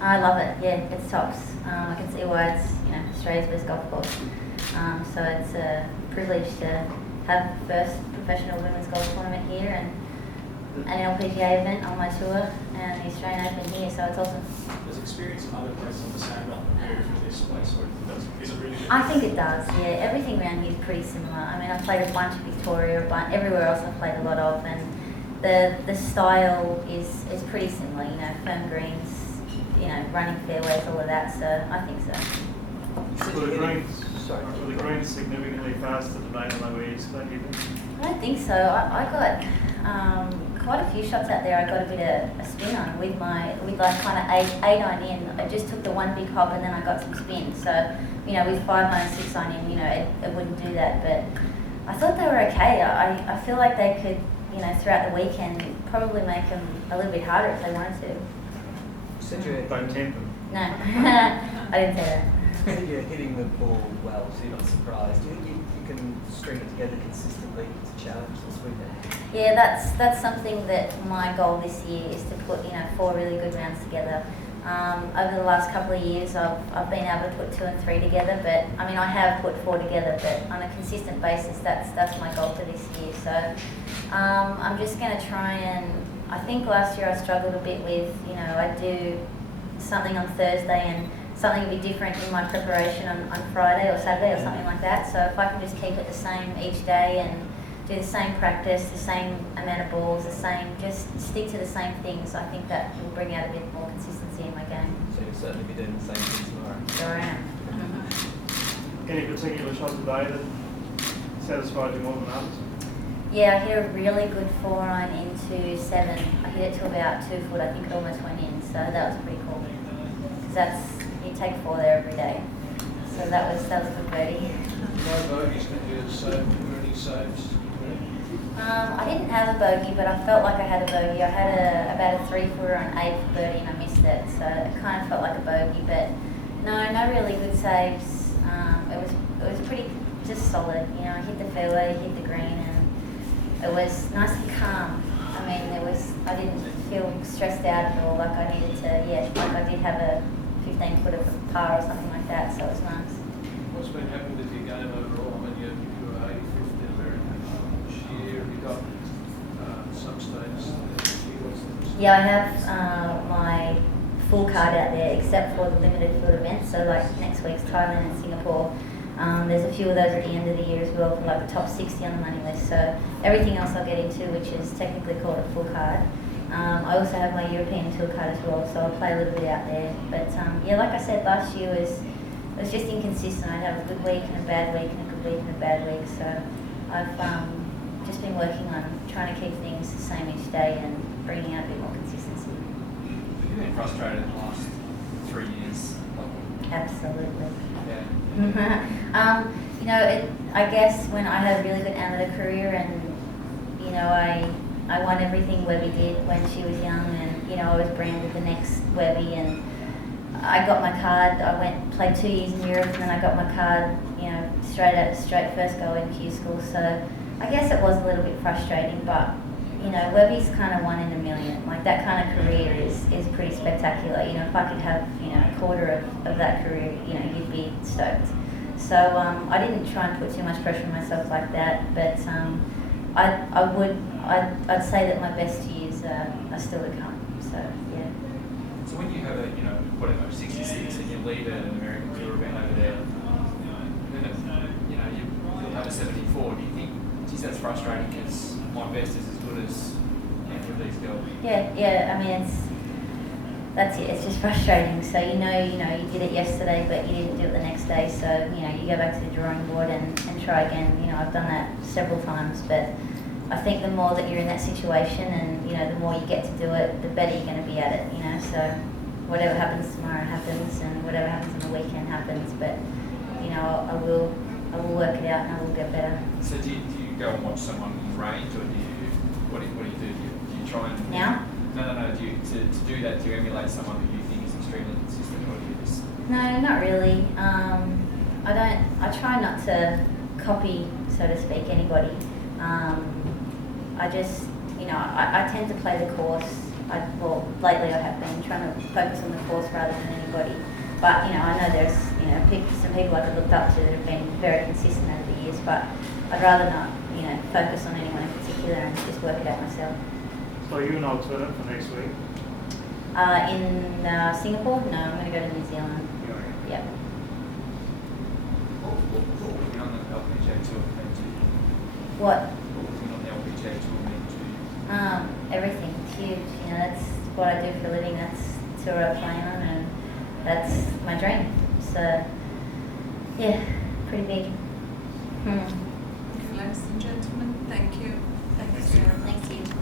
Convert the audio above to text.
I love it. Yeah, it's tops. I can see why it's Australia's best golf course. So it's a privilege to have the first professional women's golf tournament here and an LPGA event on my tour and the Australian Open here. So it's awesome. Does experience in other places on the same level compare with this place, or is it really different? I think it does. Yeah, everything around here is pretty similar. I mean, I've played a bunch of Victoria, but everywhere else I've played a lot of, and the style is pretty similar. Firm greens. Running fairways, all of that, so I think so. Were the greens significantly faster today than they were yesterday, do you think? I don't think so. I got quite a few shots out there. I got a bit of a spin on with like kind of 8 iron in. I just took the one big hop and then I got some spin. So, with 5 iron, 6 iron in, it wouldn't do that. But I thought they were okay. I feel like they could, throughout the weekend, probably make them a little bit harder if they wanted to. Don't tempt them. No, I didn't say that. You said you're hitting the ball well, so you're not surprised. Do you think you can string it together consistently to challenge this weekend? Yeah, that's something that my goal this year is to put 4 really good rounds together. Over the last couple of years, I've been able to put 2 and 3 together, but I have put 4 together. But on a consistent basis, that's my goal for this year. So I'm just going to try and. I think last year I struggled a bit with, I'd do something on Thursday and something would be different in my preparation on Friday or Saturday or something like that. So if I can just keep it the same each day and do the same practice, the same amount of balls, just stick to the same things, I think that will bring out a bit more consistency in my game. So you'll certainly be doing the same thing tomorrow. Sure I am. Any particular shot today that satisfied you more than others? Yeah, I hit a really good 4 iron into 7. I hit it to about 2 foot. I think it almost went in, so that was pretty cool. Because you take 4 there every day. So that was a good birdie. No bogeys compared to saves. Were any saves? I didn't have a bogey, but I felt like I had a bogey. I had about a 3-footer on 8 for birdie and I missed it, so it kind of felt like a bogey. But no really good saves. It was pretty just solid. I hit the fairway, hit the green, and it was nice and calm. I didn't feel stressed out at all. Like I needed to, like I did have a 15-footer for par or something like that, so it was nice. What's been happening with your game overall? You were 85th in America this year. Have you got some stages? Yeah, I have my full card out there, except for the limited field events. So like next week's Thailand and Singapore. There's a few of those at the end of the year as well for like the top 60 on the money list. So everything else I'll get into, which is technically called a full card. I also have my European Tour card as well, so I'll play a little bit out there. But like I said, last year it was just inconsistent. I'd have a good week and a bad week and a good week and a bad week. So I've just been working on trying to keep things the same each day and bringing out a bit more consistency. Have you been frustrated in the last 3 years? Absolutely. Yeah. I guess when I had a really good amateur career and, I won everything Webby did when she was young and, I was branded the next Webby and I got my card. I played 2 years in Europe and then I got my card, straight first go in Q school. So I guess it was a little bit frustrating, but, Webby's kind of 1 in a million. Like that kind of career is pretty spectacular. If I could have, a quarter of that career, you'd be stoked. So I didn't try and put too much pressure on myself like that, but I'd say that my best years are still to come. So yeah. So when you have a 66 and you lead an American tour event over there, and then you'll have a 74. Do you think, geez, that's frustrating because my best is as good as any of these girls? Yeah. That's it. It's just frustrating. So you did it yesterday, but you didn't do it the next day. So you go back to the drawing board and try again. I've done that several times, but I think the more that you're in that situation, and the more you get to do it, the better you're going to be at it. So whatever happens tomorrow happens, and whatever happens on the weekend happens. But I will work it out, and I will get better. So do you go and watch someone's range, or what do you do? Do you try and Now? No. To do that, do you emulate someone who you think is extremely consistent, or do you just? No, not really. I try not to copy, so to speak, anybody. I just, I tend to play the course Lately I have been trying to focus on the course rather than anybody. But, you know, I know there's, you know, some people I've looked up to that have been very consistent over the years, but I'd rather not, you know, focus on anyone in particular and just work it out myself. So are you an alternate for next week? In Singapore? No, I'm going to go to New Zealand. Yep. What was you on the LPGA tour mean to you? What? What was you on the LPGA tour mean to you? Everything. It's huge. You know, that's what I do for a living. That's the tour I play on, and that's my dream. So, yeah, pretty big. Okay, ladies and gentlemen, thank you. Thank you, Sarah. Thank